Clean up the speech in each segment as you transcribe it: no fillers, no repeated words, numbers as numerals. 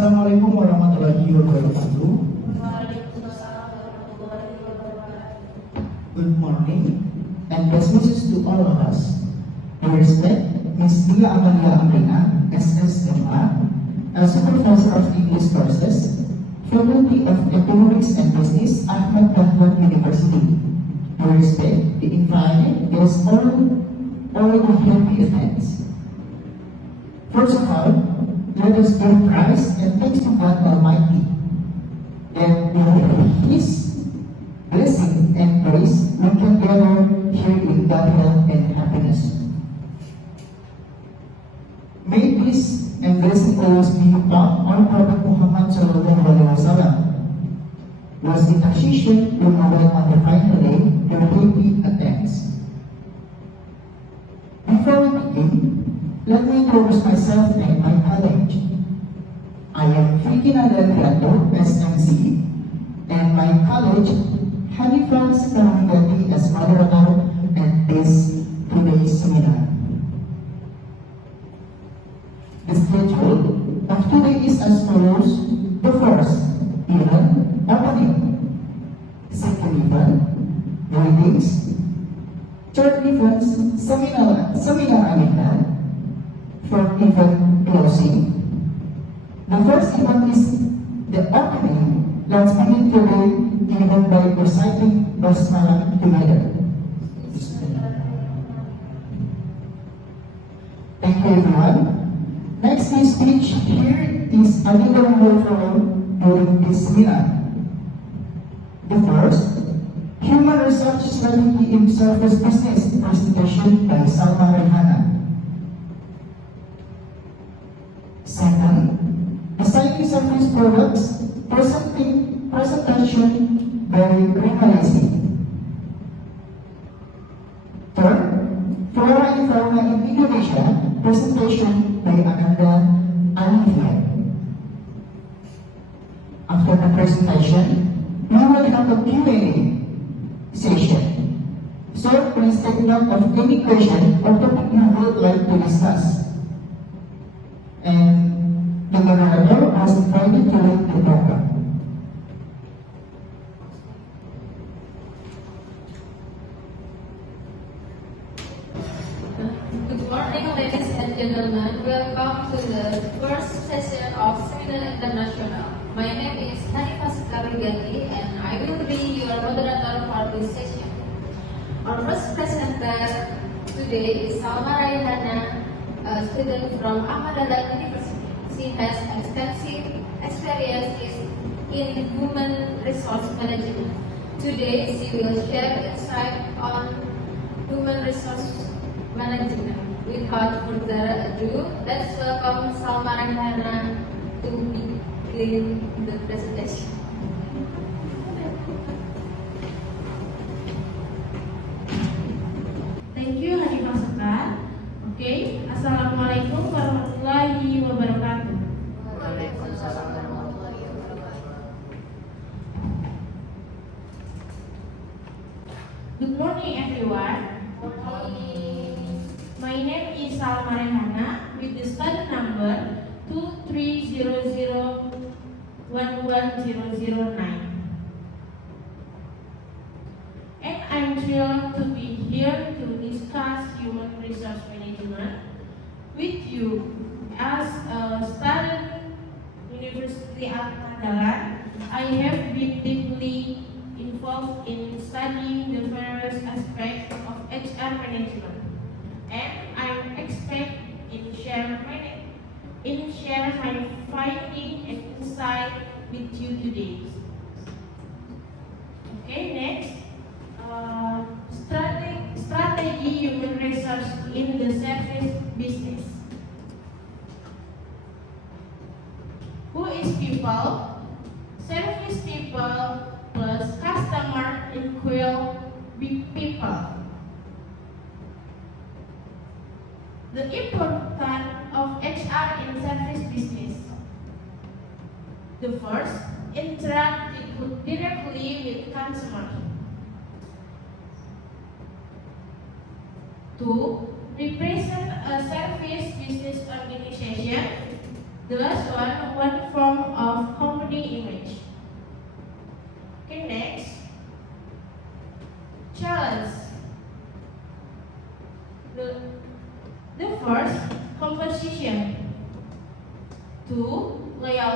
Assalamualaikum warahmatullahi wabarakatuh. Good morning and best wishes to all of us. I respect Ms. Dia Amalia Amrina, SSMA, a Supervisor of English Courses, Faculty of Economics and Business, Ahmad Dahlan University. I respect the invited guests all the happy events. First of all, let us give praise and thanks to God Almighty that with His blessing and grace we can gather here in God health and happiness. May peace and blessing always be upon our Prophet Muhammad Sallallahu Alaihi Wasallam. Was the transition we await on the final day your happy attempts. Before we begin, let me introduce myself and my college. I am Vicky Nadal SMC, and my college, Hanifah Sekarangati as moderator at this today's seminar. The schedule of today is as follows. The first event, opening. Second event, readings. Third event, seminar agenda. Fourth event, closing. The first event is the opening. Let's begin today event by reciting Basmalah together. Thank you everyone. Next speech here is a little more during this seminar. The first, Human Research Strategy in Service Business presentation by Salma Rehana. Second, Assigning Service Products presentation by Remalesi. Third, Flora and Fauna in Indonesia presentation by Ananda Alivia. After the presentation, we will have a Q&A session. So please take note of any question or topic you would like to discuss. And the moderator has invited to lead the program. Good morning, ladies and gentlemen. Welcome to the first session of Seminar International. My name is Hanifah Sekarangati and I will be your moderator for this session. Our first presenter today is Salma Raihana, a student from Ahmad Dahlan University. She has extensive experience in human resource management. Today, she will share insight on human resource management. Without further ado, let's welcome Salma Raihana to begin the presentation. Thank you, Hanifah Sekar. Okay, Assalamualaikum warahmatullahi wabarakatuh. Waalaikumsalam warahmatullahi wabarakatuh. Good morning, everyone. Good morning. My name is Salma Rehana with the study number 2300110009. And I'm thrilled to be here to discuss human resource management with you. As a student University Ahmad Dahlan, I have been deeply involved in studying the various aspects of HR management, and I expect in share my finding and insight with you today. Okay, next. Strategy human resource in the service business. Who is people? Service people plus customer equal people. The importance of HR in service business. The first, interact directly with customers. 2. Represent a service business organization. The last one form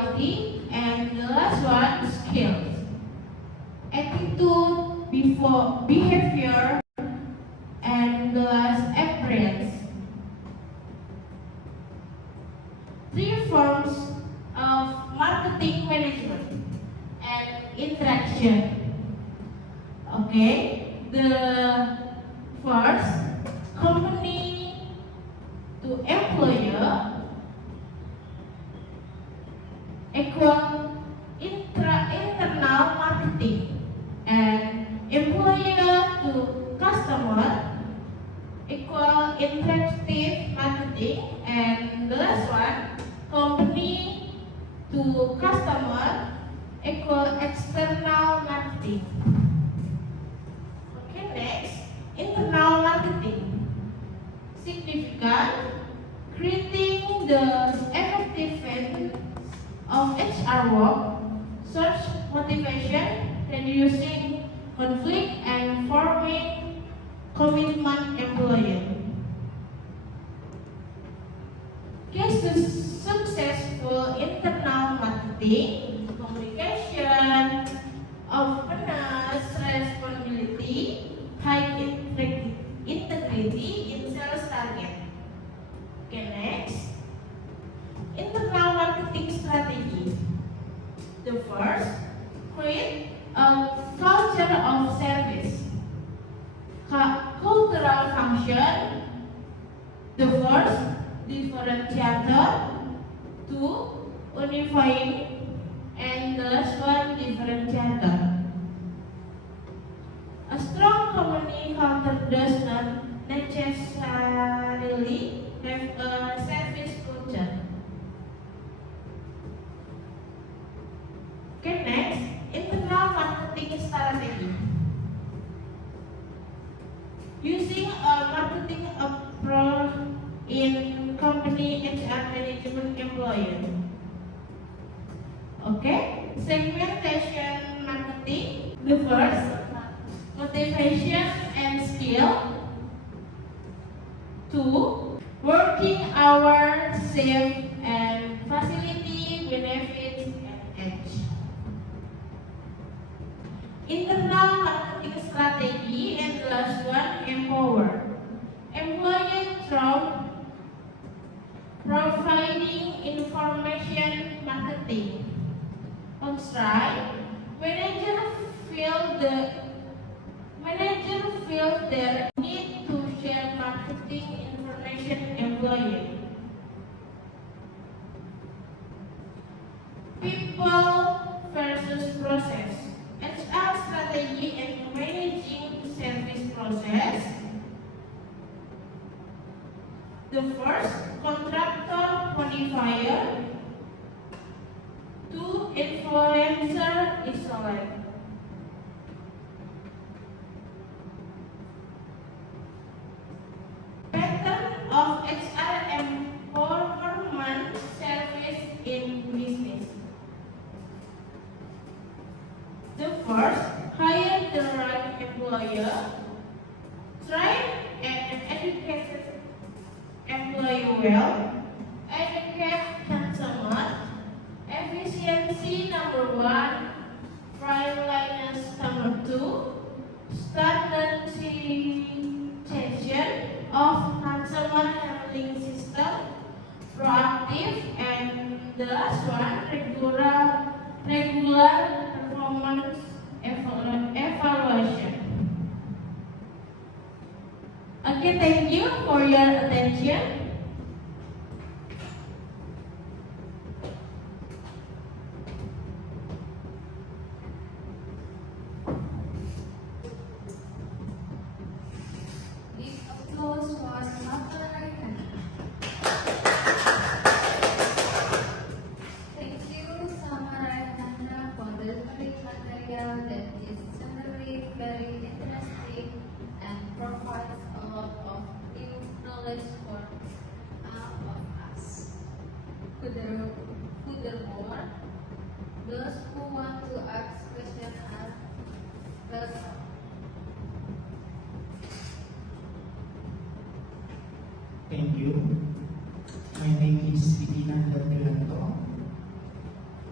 quality, and the last one, skills. Attitude, before behavior, and the last, appearance. Three forms of marketing management and interaction. Okay, the first, company to employer equal internal marketing, and employer to customer equal interactive marketing, and the last one, company to customer equal external marketing. Okay, next, internal marketing. Significant, creating the effectiveness of HR work, search motivation, reducing conflict, and forming commitment employer. Cases successful internal marketing, communication, openness, responsibility, high integrity in sales target. Okay, next, internal marketing strategy. The first, create a culture of service. Cultural function. The first, differentiator. Two, unifying, and the last one, differentiator. A strong company culture does not necessarily have a service culture. Okay, next, internal marketing strategy. Using a marketing approach in company HR management employer. Okay, segmentation marketing. The first, motivation and skill. Two, working hours, save and facility benefits and edge. Internal marketing strategy, and the last one, empower. Employee through providing information marketing. On strike, manager feel their need to share marketing information employee. People versus process. HR strategy and managing service process. The first, contractor modifier. Two, influencer isolate. Pattern of HR empowerment service in business. The first, hire the right employer. Train and educate employee well. Educate consumer. Efficiency number one. Friendliness number two. Standardization of consumer handling system. Proactive, and the last one, regular performance evaluation. Okay, thank you for your attention. This applause was after Thank you, Samarayana, for delivering material that is generally very interesting and provides a lot of new knowledge for all of us. Furthermore, those who want to ask questions ask us. Thank you. My name is Vidina Delgado.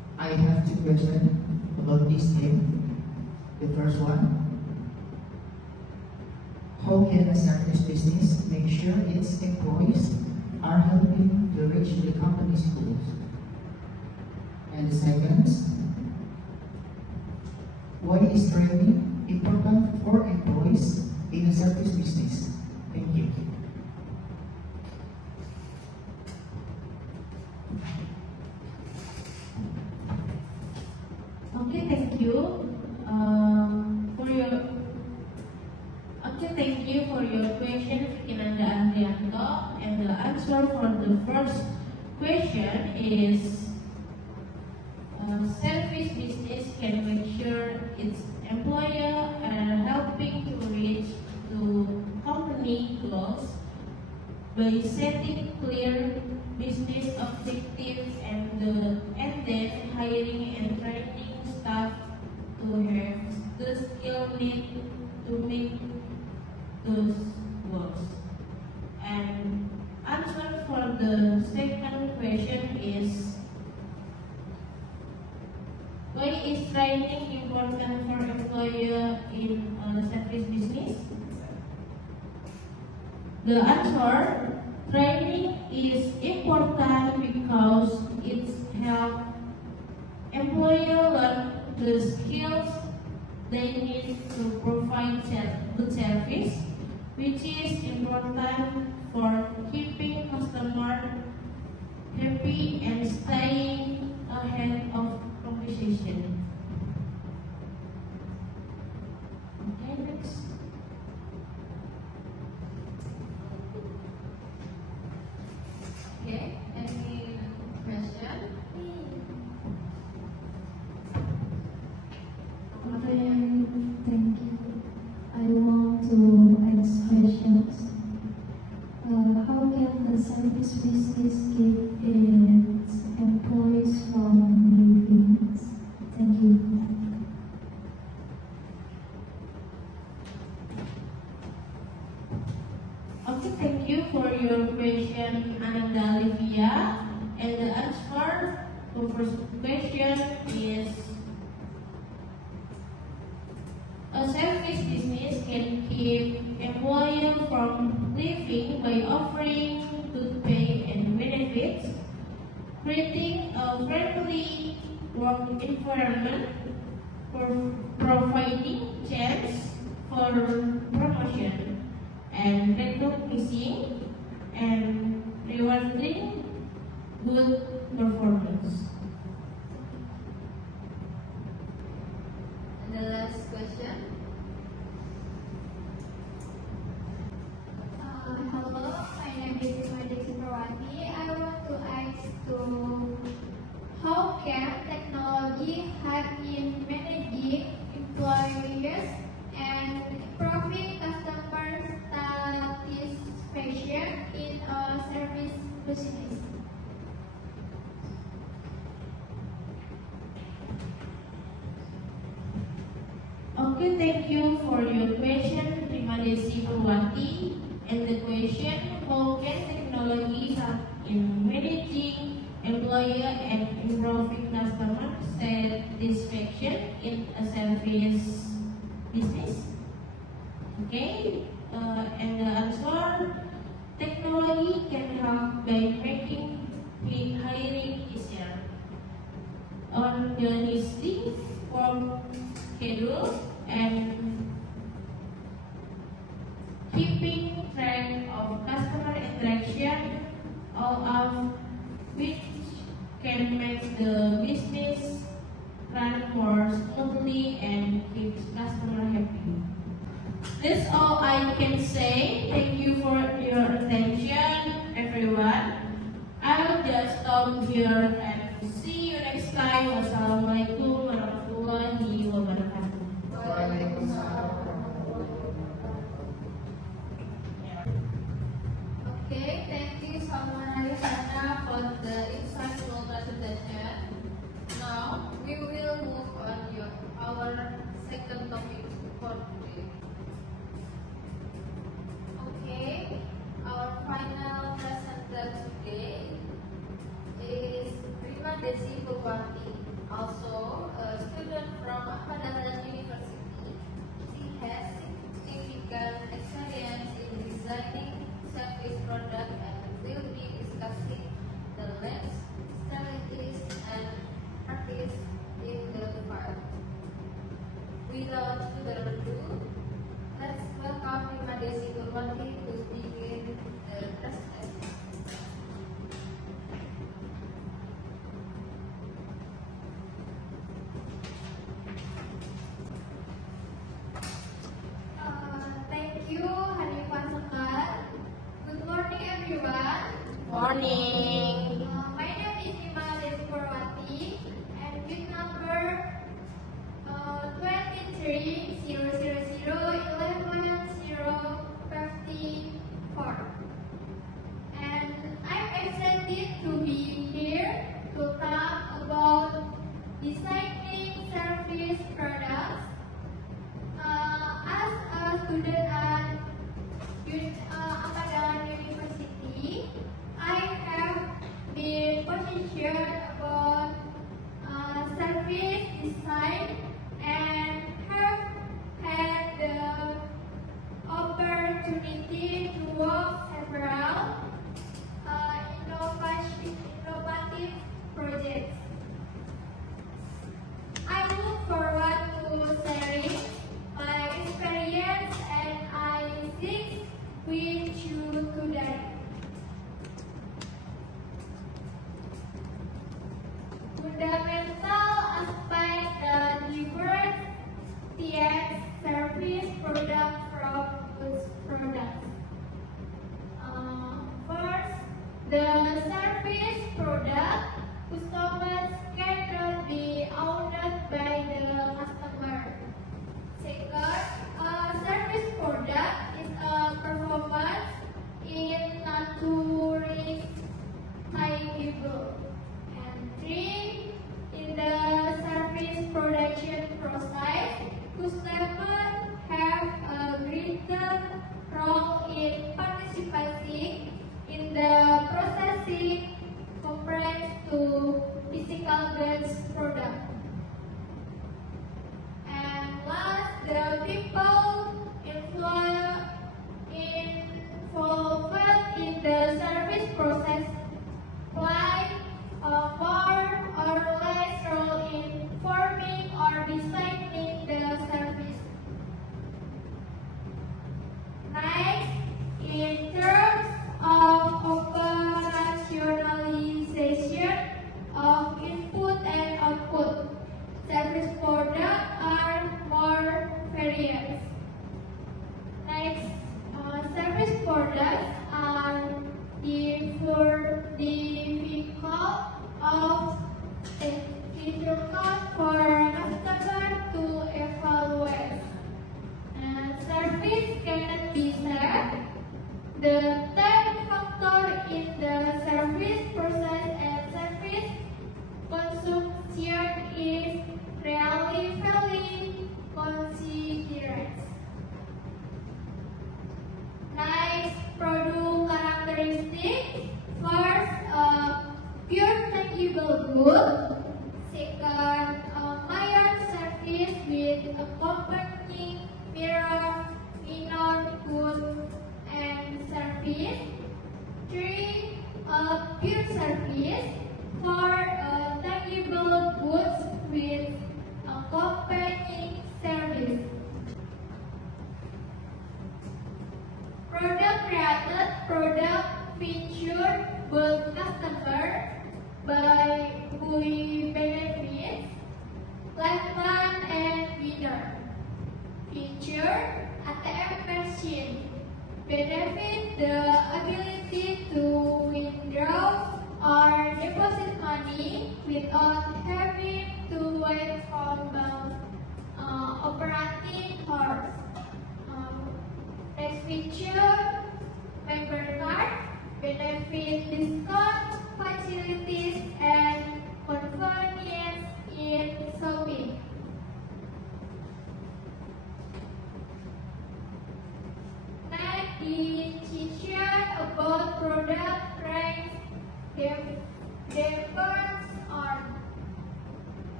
I have two questions about this team. The first one, how can a service business make sure its employees are helping to reach the company's goals? And the second, why is training important for employees in a service business? Thank you. Okay, thank you. For your thank you for your question, Fikinanda Andrianto. And the answer for the first question is service business can make sure its employer are helping to reach the company goals by setting clear business objectives and then hiring and training staff to have the skill need to meet those goals. And answer for the second question is, why is training important for employer in a service business? The answer, training is important because it helps employer learn the skills they need to provide good service, which is important for keeping customer happy and staying ahead of competition. Okay, next. Okay, any question? Okay, thank you. I want to ask questions. How can the service business keep its employees from leaving? Thank you. Okay, thank you for your question, Ananda Olivia. And the answer to first question is, a service business can keep employer from leaving by offering good pay and benefits, creating a friendly work environment, providing chance for promotion and recognizing and rewarding good performance. And the last question. Hello, my name is Imade Supravati. I want to ask how can technology help in managing employees and improving customer satisfaction in a service business? Okay, thank you for your question, Primadesi Purwati. And the question, how can technology help in managing employer and improving customer satisfaction in a service business? Okay, and the answer, technology can help by making hiring easier, organizing work schedule, and keeping track of customer interaction, all of which can make the business run more smoothly and keeps customer happy. That's all I can say. Thank you for your attention, everyone. I'll just stop here and see you next time. Wassalamualaikum warahmatullahi wabarakatuh. Okay, thank you so much, Arisana, for the insightful presentation. Now, we will move on to our second topic for today. Okay, our final presenter today is Primadesi Purwati, also a student from Ahmad Dahlan University. She has significant experience in designing service product and will be discussing the lens, strategies, and practice in the field. Without further ado, let's welcome Rima Desi Purwanti to begin the presentation. Thank you, Hanifah Sekar. Good morning, everyone. Morning. My name is Rima Desi Purwanti, and with number 23-000-11-054. And I'm excited to be here to talk about designing service products. As a student at Ahmad Dahlan University, I have been positioned about service design and have had the opportunity to work several innovative projects. I look forward to sharing my experience and ideas with you today. Fundamental aspect that differentiates service product from goods products. First, the service product customers cannot be owned by the customer. Second, a service product is a performance in natural tangible. And three, in the service production process, customers have a greater role in participating in the processing compared to physical goods product. And last, the people involved in the service process play a more or less role in forming or designing the service. Next, in terms of operationalization of input and output, service products are more various. Next, service products are difficult for customer to evaluate. And service cannot be set. The time factor in the service process and service consumption is really very considerate. Nice product characteristics. First, pure tangible good. Second, iron surface with accompanying mirror, inner good and surface. Three, pure surface. Four, tangible goods with accompanying service. Product created, product featured both customer by who benefits, lifetime and winner. Feature ATM machine benefit the ability to withdraw or deposit money without having to wait for bank operating hours. Next feature, member card benefit discount facilities and convenience in shopping. Next, decision about product range depends on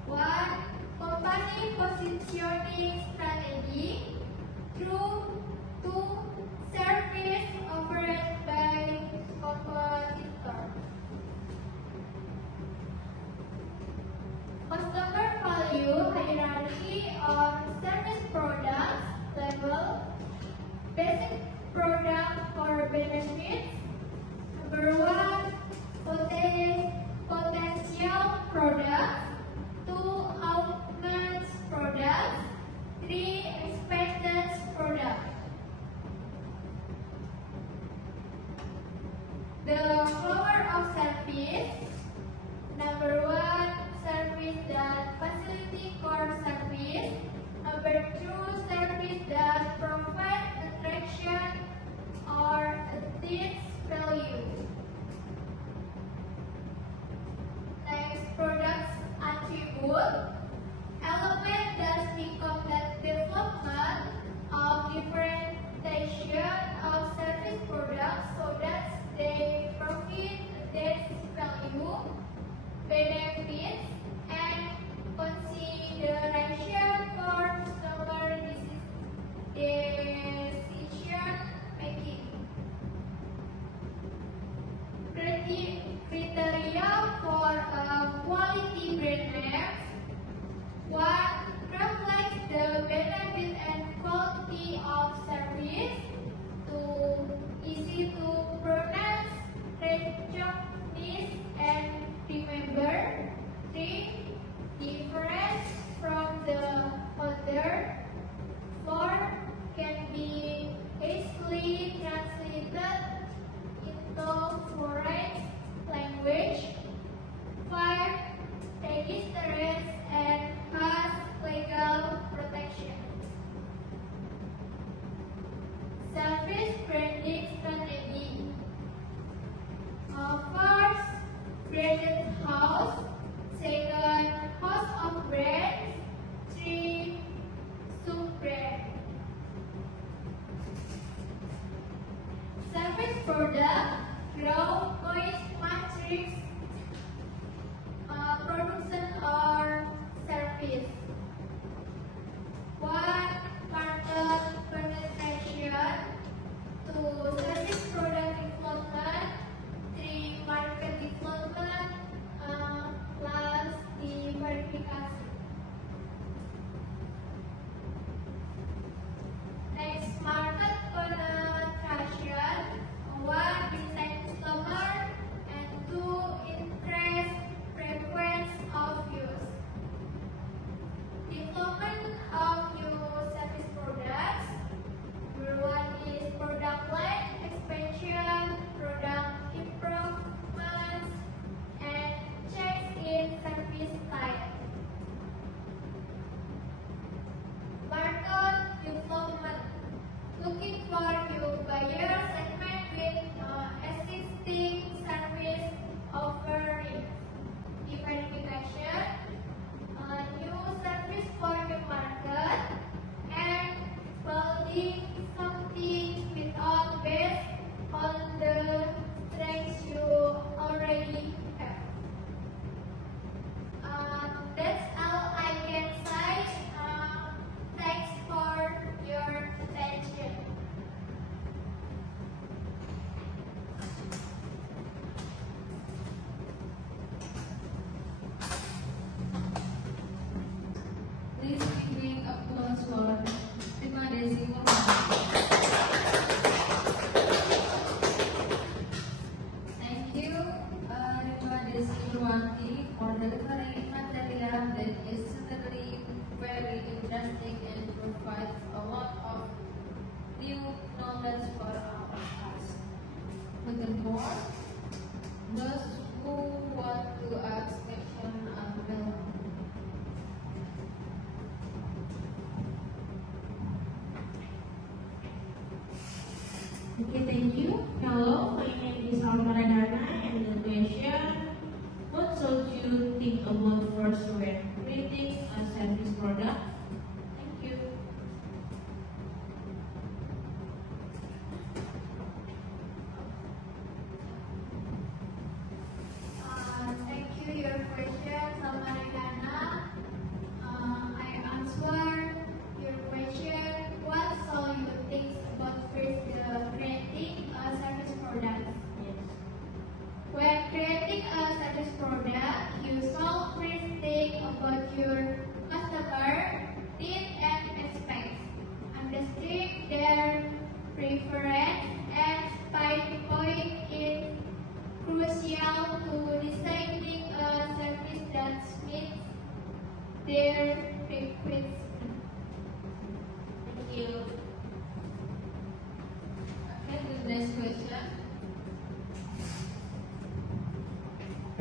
1. Company positioning strategy. 2. Service offered by competitor. Customer value hierarchy on service products level. Basic product for benefits. Number 1, potential products. 2, augments products. 3, expected products. The flower of service. Number 1, service that facility core service. Number 2, service that provide attraction or adds value. Next, products attribute. Element that become that development of differentiation of service products so that they provide adds value, benefits, and consideration for customer decision making. Criteria for a quality brand name. 1. Reflects the benefit and quality of service. 2. Easy to pronounce, recognize, and remember. 3. Different from the other. 4. Can be easily translated into foreign language. 5. Registered and has legal protection. Service branding strategy. First, branded house. Second, house of brands. 3, sub-brand. Service product, grow, noise, matrix, production or service. 1. Market penetration. 2. Service product development. 3. Market development plus diversification. Next, market penetration. 1. Design customer, and 2. Interest preference of use. Development of new service products. Number 1 is product line expansion, product improvements, and change in service type. Market development. Looking for new buyer segment with existing service offering. Diversification. New service for the market. And building something without based on the strengths you already have. That's all I can say. Thanks for your attention. Please bring applause for Rima Desi. Thank you, Rima Desi Purwanti, for delivering material that is certainly very interesting and provides a lot of new knowledge for our class. Furthermore, those who want to ask questions are welcome. Okay, thank you. Hello, my name is Almaradana, and the question: what should you think about first when creating a service product? Thank you. Thank you your question, Samaridana.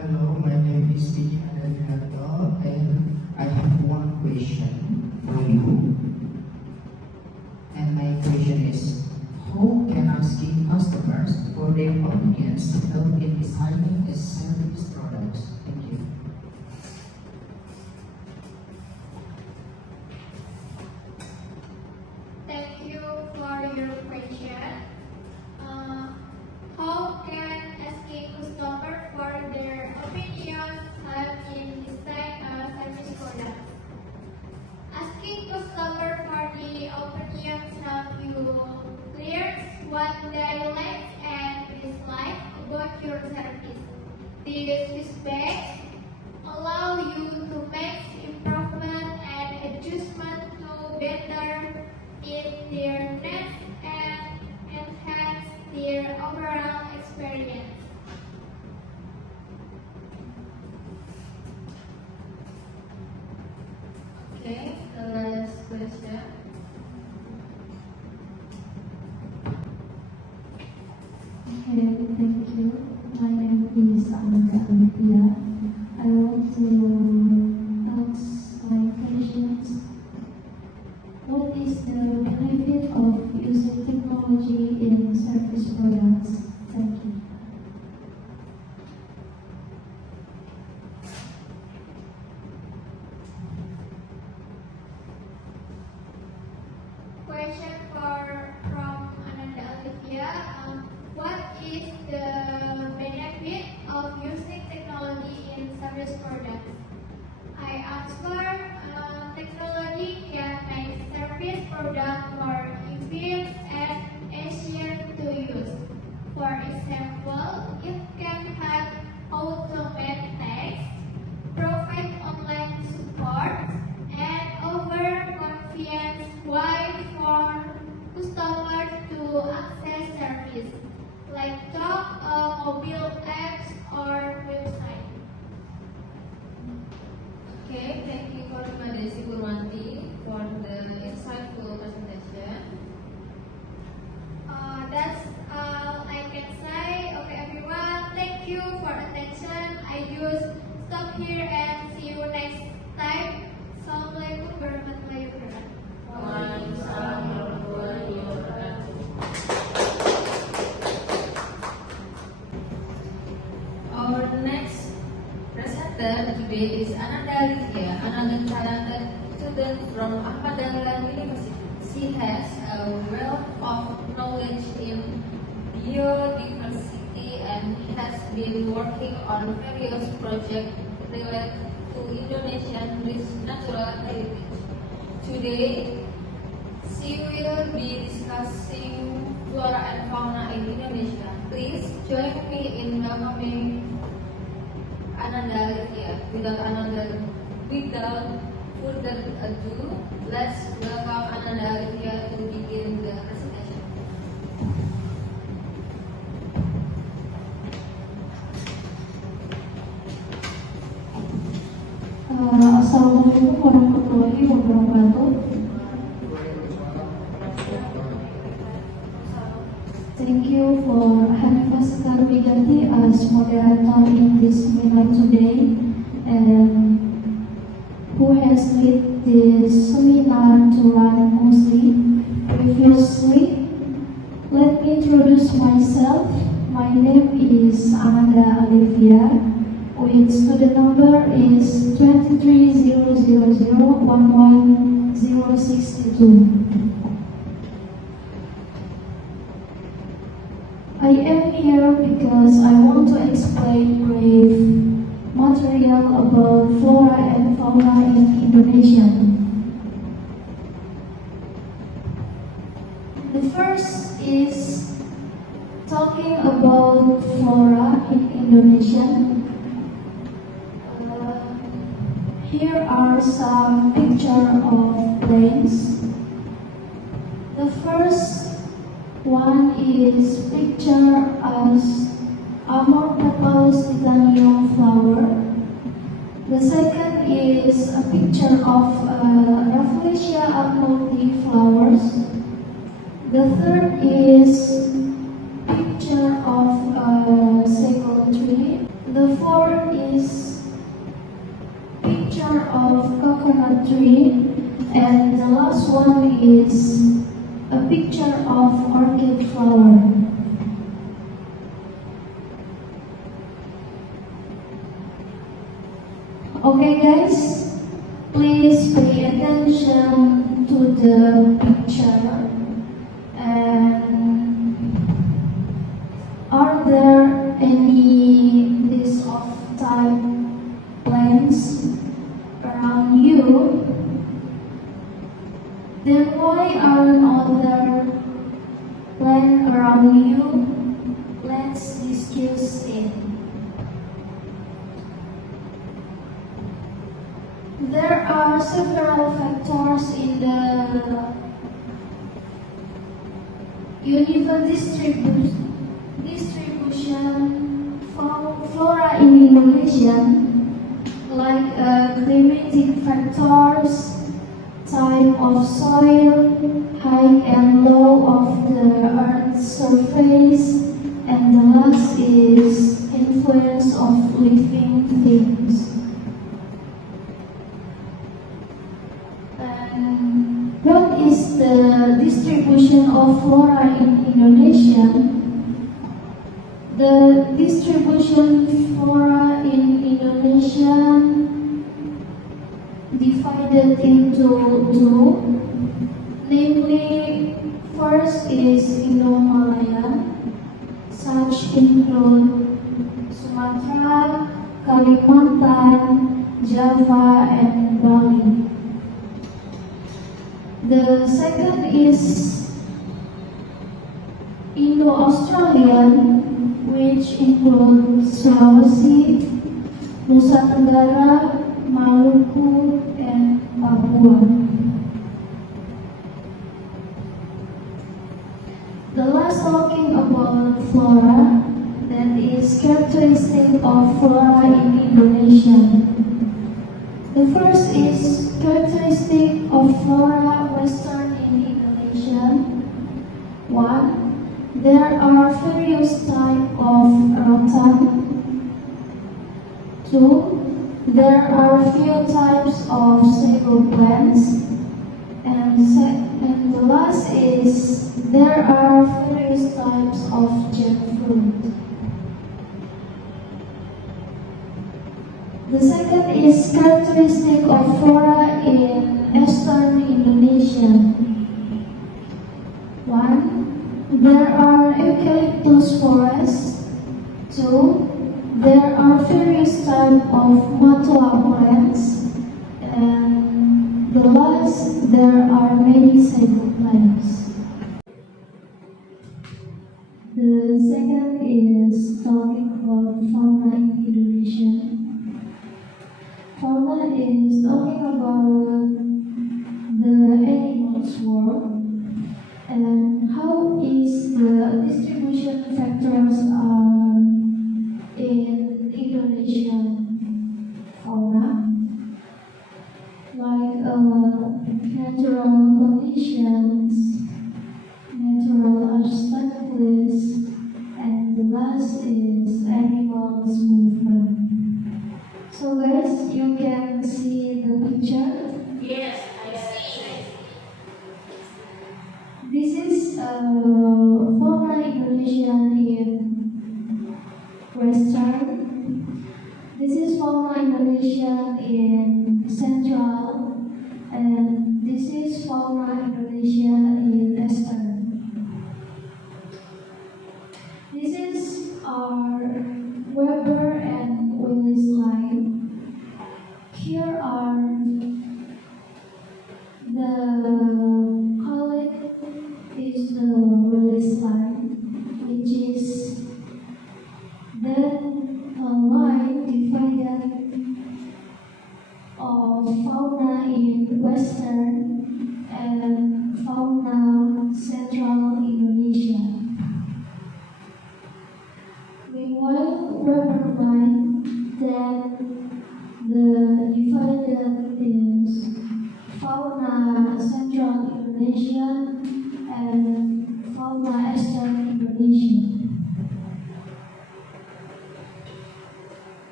Hello, my name is Vicky Adriano, and I have one question for you. And my question is, how can asking customers for their opinions help in designing a service products? Thank you. Thank you for your question. How can asking customers for their opinions help in design a service product? Asking customers for the opinions help you clear what they like and dislike about your service. This feedback allow you to make improvement and adjustment to better meet their needs and enhance their overall experience. Okay, the last question. Okay, thank you. My name is Amanda Alithia. I want to ask my questions. What is the benefit of using technology in service products? Thank you. Question from Ananda Alivia. What is the benefit of using technology in service products? I answer, technology can make service product more efficient and easier to use. For example, it can help automate tasks, provide online support, and offer convenience way for customers to access service, like talk, mobile apps, or website. Okay, thank you for Madesi Purwanti for the insightful presentation. That's all I can say. Okay, everyone, thank you for attention. I just stop here and see you next time. Assalamualaikum warahmatullahi wabarakatuh. Waalaikumsalam warahmatullahi wabarakatuh. Our next presenter today is Ananda Alithia, another talented student from Ahmad Dahlan University. She has a wealth of knowledge in biodiversity and has been working on various projects related to Indonesian rich natural heritage. Today, she will be discussing flora and fauna in Indonesia. Please join me in welcoming Ananda Alithia. Without further ado, let's welcome Ananda Alithia to begin the presentation. Assalamualaikum warahmatullahi wabarakatuh. Thank you for Hanifah Sekarwigati as moderator in this seminar today, and who has led this seminar to run mostly previously. Let me introduce myself. My name is Amanda Alivia, with student number is 2300011062. I am here because I want to explain brief material about flora and fauna in Indonesia. The first is talking about flora in Indonesia. Here are some pictures of plants. The first one is picture as Amorphophallus titanium flower. The second is a picture of Rafflesia arnoldi flowers. The third is picture of a sago tree. The fourth is picture of coconut tree, and the last one is a picture of orchid flower. Okay guys, please pay attention to the picture. And are there any list of type plants around you? Then why aren't other plants around you? Let's discuss it. There are several factors in the uneven distribution for flora in Indonesia, like climatic factors, type of soil, height and low of the earth's surface, and the last is influence of living things. And what is the distribution of flora in Indonesia? The distribution flora in Indonesia divided into two, namely, first is Indo-Malaya, such include Sumatra, Kalimantan, Java, and Bali. The second is Indo-Australian, which includes Sulawesi, Nusa Tenggara, Maluku, and Papua. The last talking about flora, that is characteristic of flora in Indonesia. The first is characteristic of flora western in Indonesia. 1. There are various types of rattan. 2. There are few types of sago plants. And the last is there are various types of jackfruit. The second is characteristic of flora in eastern Indonesia. 1. There are eucalyptus forests. 2. There are various types of matua plants. And the last, there are many sago plants. The second is talking about fauna in Indonesia. Fauna is talking about the animals world and how is the distribution factors are in Indonesian fauna, like natural conditions, natural obstacles, and the last is animals movement. So guys, you can see the picture. Yes, I see. This is fauna Indonesia in western. This is fauna Indonesia in central, and this is fauna Indonesia in eastern. This is our Weber and Willis line. Here are the color is the Willis line, which is then a line divided of fauna in western and fauna central Indonesia. Meanwhile, Weber line then the divided is fauna central Indonesia and fauna eastern Indonesia.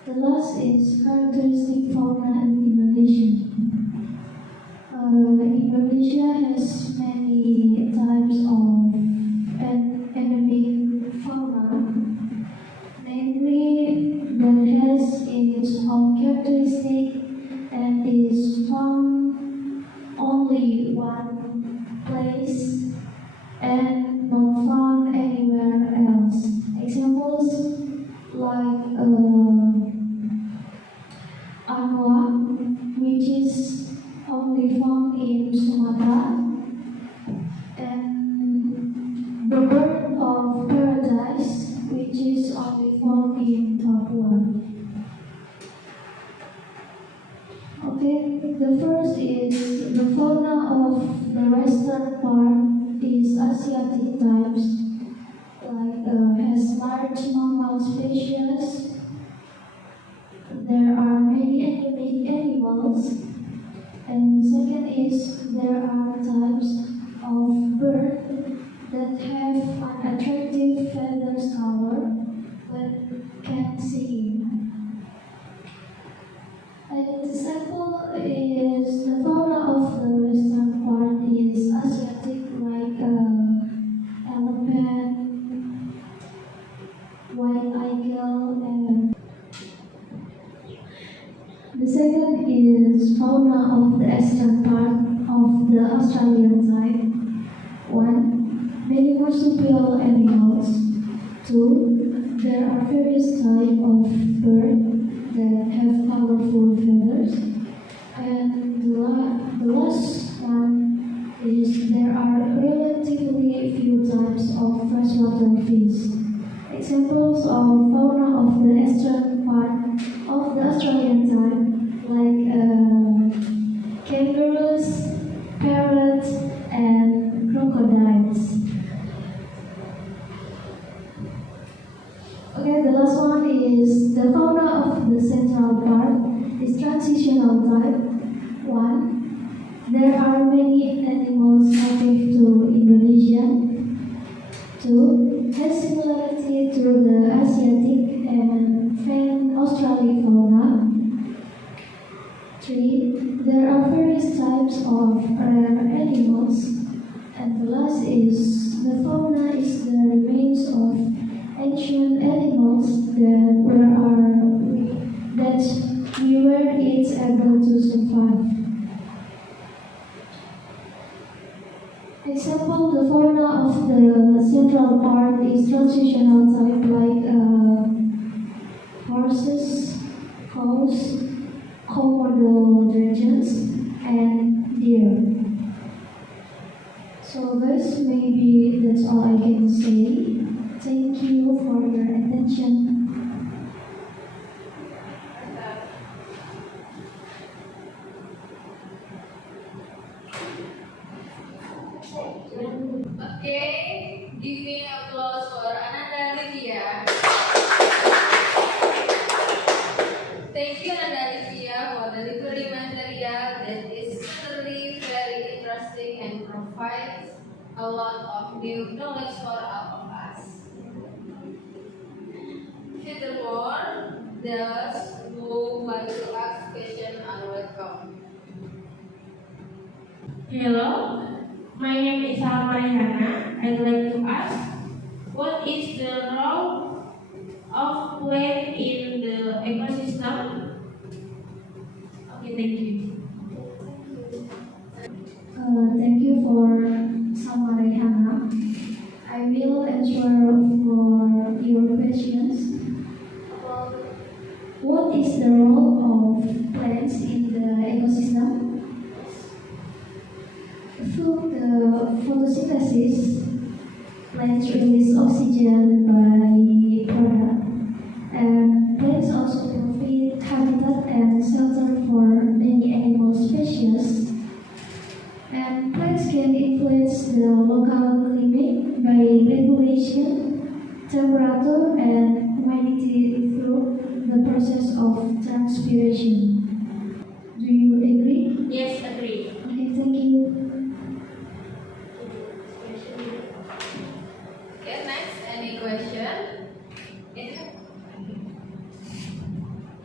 The last is characteristic fauna in Indonesia. Indonesia has many types of endemic fauna, namely that has its own characteristic and is found only one place and not found anywhere else. Examples like Anua, which is only found in Sumatra, and the bird of paradise, which is only found in Papua. Okay, the first is the fauna of the western part is Asiatic types, like has large mammal species. There are many endemic animals. And second is there are types of bird that have an attractive feathers color but can sing. And the sample is the fauna of the western part is Asiatic, like elephant, white eagle, and the second is fauna of the eastern part of the Australian type. 1. Many marsupial animals. 2. There are various types of birds that have colorful feathers. And the last one is there are relatively few types of freshwater fish. Examples of fauna of the eastern part of the Australian type, like kangaroos, parrots, and crocodiles. Okay, the last one is the fauna of the central part is transitional type. 1. There are many animals native to Indonesia. 2. Has similarity to the Asiatic and Fan Australian fauna. 3. There are various types of rare animals. And the last is the fauna is the remains of ancient animals that we were it's able to survive. Example, the fauna of the central part is transitional type, like horses, cows, Komodo dragons, and deer. So guys, maybe that's all I can say. Thank you for your attention. Okay, giving applause for Ananda Lydia. Thank you, Ananda Lydia, for delivering material that is certainly very interesting and provides a lot of new knowledge for all of us. Furthermore, those who want to ask questions are welcome. Hello, my name is Mariana. I'd like to ask, what is the role of plant in the ecosystem? Okay, thank you. Thank you for Samarehana. I will answer for your questions. What is the role of plants in the ecosystem? Through the photosynthesis, plants release oxygen by product, and plants also provide habitat and shelter for many animal species. And plants can influence the local climate by regulation, temperature, and humidity through the process of transpiration. Do you agree? Yes, agree. Okay, thank you. Okay, next, any question?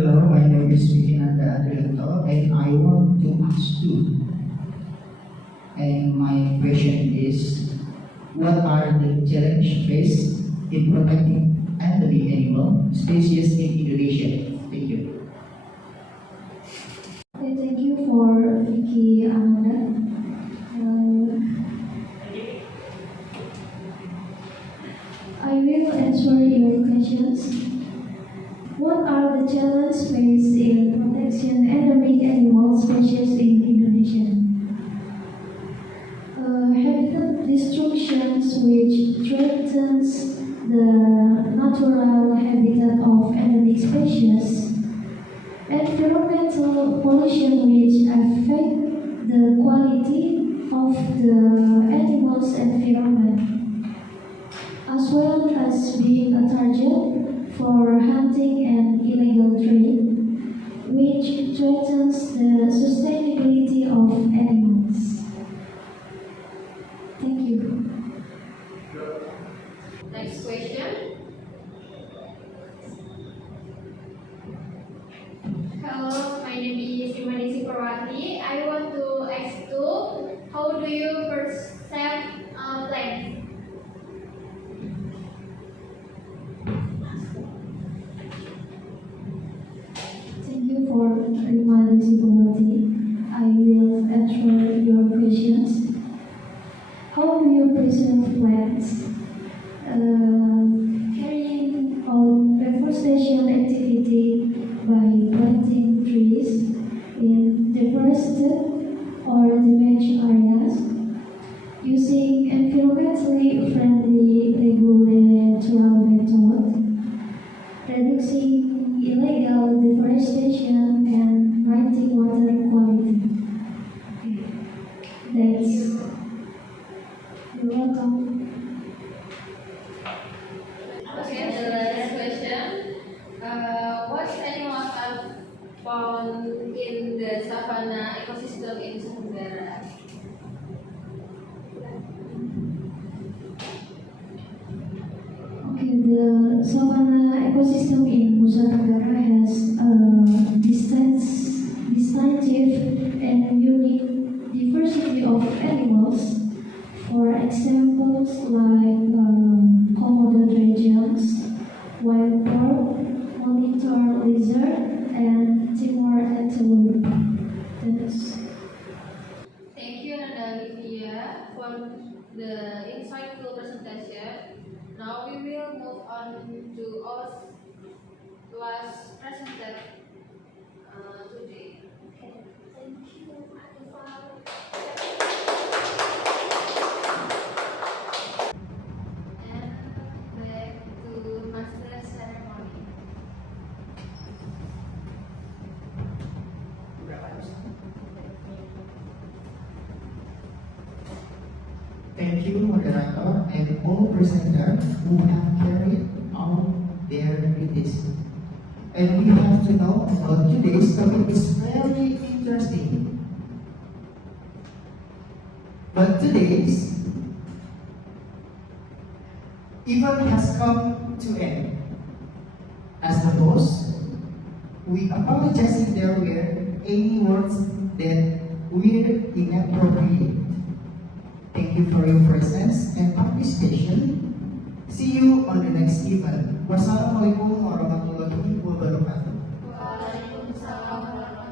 Hello, my name is Vikinanda Adrianto, and I want to ask you. And my question is, what are the challenges faced in protecting endemic animal species in Indonesia? Thank you. Okay, thank you for Vicky Amanda. I will answer your questions. What are the challenges faced in protection endemic animal species in Indonesia? Habitat destructions which threatens the natural habitat of endemic species. Environmental pollution which affect the quality of the animal's environment, as well as being a target for hunting and illegal trade, which threatens the sustainability of animals. Thank you. Next question. Hello, my name is Imanisi Parwati. I want to ask you, how do you perceive plants? Thank you for reminding Sipawati. I will answer your questions. How do you preserve plants? Carrying out reforestation activity by planting trees in deforested or damaged areas, using environmentally friendly regulatory method, reducing illegal deforestation, and writing water quality. That's you're welcome. Okay, the last question. What animals are found in the savanna ecosystem in Nusa Tenggara? Okay, the savanna ecosystem in Nusa Tenggara has a distinctive and unique diversity of animals. For examples like Komodo dragons, wild boar, monitor lizard, and Timor antelope. Thanks. Thank you, Nanda Livia, for the insightful presentation. Now we will move on to our last presenter today. And back to master ceremony. Thank you, moderator, and all presenters who have carried out their duties. And we have to know that today's topic is very interesting. But today's event has come to end. As the host, we apologize if there were any words that were inappropriate. Thank you for your presence and participation. See you on the next event. Wassalamualaikum warahmatullahi wabarakatuh. Waalaikumsalam warahmatullahi